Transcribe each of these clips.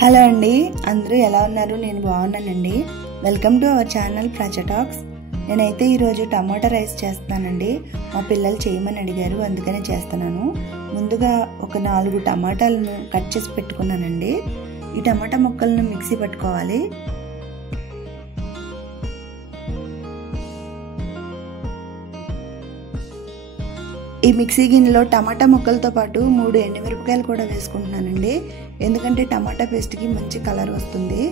Hello అండి, అందరూ ఎలా ఉన్నారు? నేను బాగున్నానండి. వెల్కమ్ టు అవర్ ఛానల్ ప్రజా టాక్స్. నేనైతే ఈరోజు టమాటా రైస్ చేస్తున్నానండి. మా పిల్లలు చేయమని అడిగారు, అందుకనే చేస్తున్నాను. ముందుగా ఒక 4 టమాటాలను కట్ చేసి పెట్టుకున్నానండి. ఈ టమాటా ముక్కలను మిక్సీ పట్టుకోవాలి. ఈ మిక్సీ గిన్నెలో టమాటా ముక్కలతో పాటు 3 ఎండుమిరపకాయలు కూడా వేసుకుంటున్నానండి, ఎందుకంటే టమాటా పేస్ట్కి మంచి కలర్ వస్తుంది.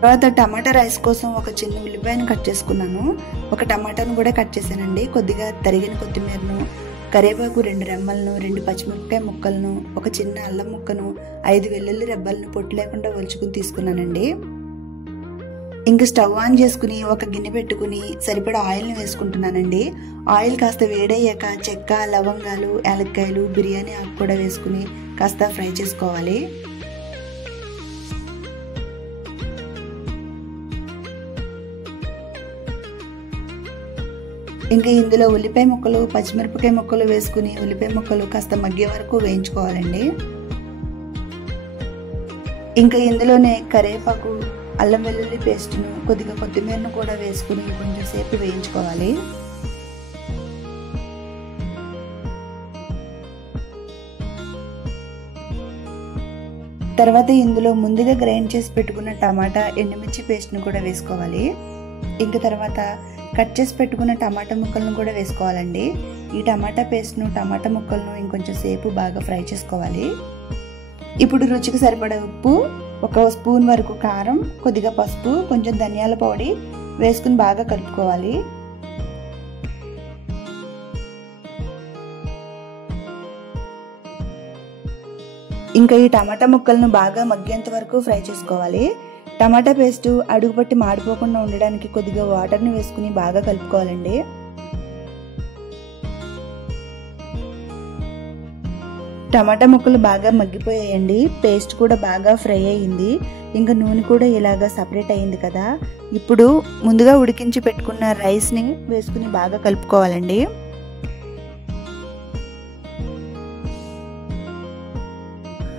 తర్వాత టమాటా రైస్ కోసం ఒక చిన్న ఉల్లిపాయను కట్ చేసుకున్నాను. ఒక టమాటాను కూడా కట్ చేశానండి. కొద్దిగా తరిగిన కొత్తిమీరను, కరివేపాకు 2 రెమ్మలను, 2 పచ్చిమిరపకాయ ముక్కలను, ఒక చిన్న అల్లం ముక్కను, 5 వెల్లుల్లి రెబ్బలను పొట్టు లేకుండా ఒలుచుకుని తీసుకున్నానండి. ఇంక స్టవ్ ఆన్ చేసుకుని ఒక గిన్నె పెట్టుకుని సరిపడా ఆయిల్ని వేసుకుంటున్నానండి. ఆయిల్ కాస్త వేడయ్యాక చెక్క, లవంగాలు, యాలక్కాయలు, బిర్యానీ ఆకు కూడా వేసుకుని కాస్త ఫ్రై చేసుకోవాలి. ఇంకా ఇందులో ఉల్లిపాయ ముక్కలు, పచ్చిమిరపకాయ ముక్కలు వేసుకుని ఉల్లిపాయ ముక్కలు కాస్త మగ్గే వరకు వేయించుకోవాలండి. ఇంకా ఇందులోనే కరివేపాకు, అల్లం వెల్లుల్లి పేస్ట్ను, కొద్దిగా కొత్తిమీరను కూడా వేసుకుని కొంచెం సేపు వేయించుకోవాలి. తర్వాత ఇందులో ముందుగా గ్రైండ్ చేసి పెట్టుకున్న టమాటా, ఎండుమిర్చి పేస్ట్ను కూడా వేసుకోవాలి. ఇంకా తర్వాత కట్ చేసి పెట్టుకున్న టమాటా ముక్కలను కూడా వేసుకోవాలండి. ఈ టమాటా పేస్ట్ను, టమాటా ముక్కలను ఇంకొంచెం సేపు బాగా ఫ్రై చేసుకోవాలి. ఇప్పుడు రుచికి సరిపడా ఉప్పు, 1 స్పూన్ వరకు కారం, కొద్దిగా పసుపు, కొంచెం ధనియాల పొడి వేసుకుని బాగా కలుపుకోవాలి. ఇంకా ఈ టమాటా ముక్కలను బాగా మగ్గేంత వరకు ఫ్రై చేసుకోవాలి. టమాటా పేస్ట్ అడుగు పట్టి మాడిపోకుండా ఉండడానికి కొద్దిగా వాటర్ని వేసుకుని బాగా కలుపుకోవాలండి. టమాటా ముక్కలు బాగా మగ్గిపోయాయండి. పేస్ట్ కూడా బాగా ఫ్రై అయ్యింది. ఇంకా నూనె కూడా ఇలాగా సపరేట్ అయ్యింది కదా. ఇప్పుడు ముందుగా ఉడికించి పెట్టుకున్న రైస్ని వేసుకుని బాగా కలుపుకోవాలండి.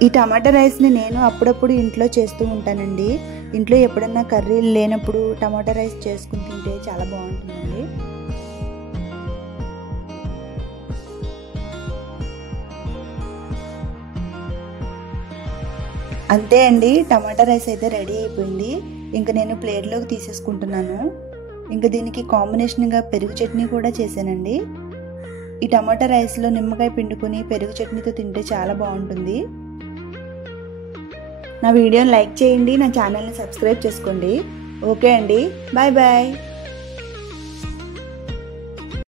ఈ టమాటా రైస్ని నేను అప్పుడప్పుడు ఇంట్లో చేస్తూ ఉంటానండి. ఇంట్లో ఎప్పుడన్నా కర్రీలు లేనప్పుడు టమాటా రైస్ చేసుకుని తింటే చాలా బాగుంటుందండి. అంతే అండి, టమాటా రైస్ అయితే రెడీ అయిపోయింది. ఇంకా నేను ప్లేట్లోకి తీసేసుకుంటున్నాను. ఇంకా దీనికి కాంబినేషన్గా పెరుగు చట్నీ కూడా చేశానండి. ఈ టమాటా రైస్లో నిమ్మకాయ పిండుకొని పెరుగు చట్నీతో తింటే చాలా బాగుంటుంది. నా వీడియోని లైక్ చేయండి, నా ఛానల్ని సబ్స్క్రైబ్ చేసుకోండి. ఓకే అండి, బాయ్ బాయ్.